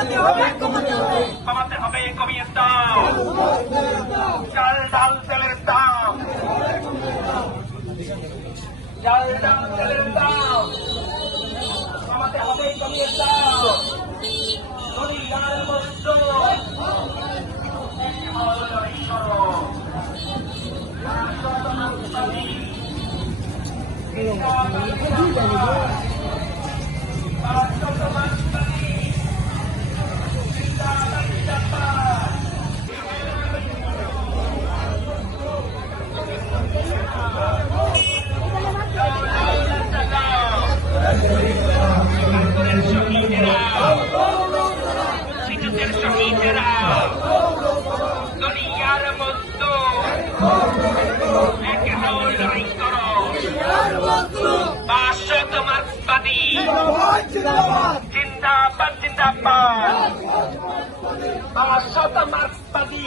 কমাতে হবে কমিয়ে দাও চাল ডাল তেলের দাম চাল ডাল তেলের দাম কমাতে হবে কমিয়ে দাও দুনিয়ার মধ্যে লড়াই করো দুনিয়ার মধ্যে লড়াই করো 500 মার্ক্সবাদী জিন্দাবাদ জিন্দাবাদ 500 মার্ক্সবাদী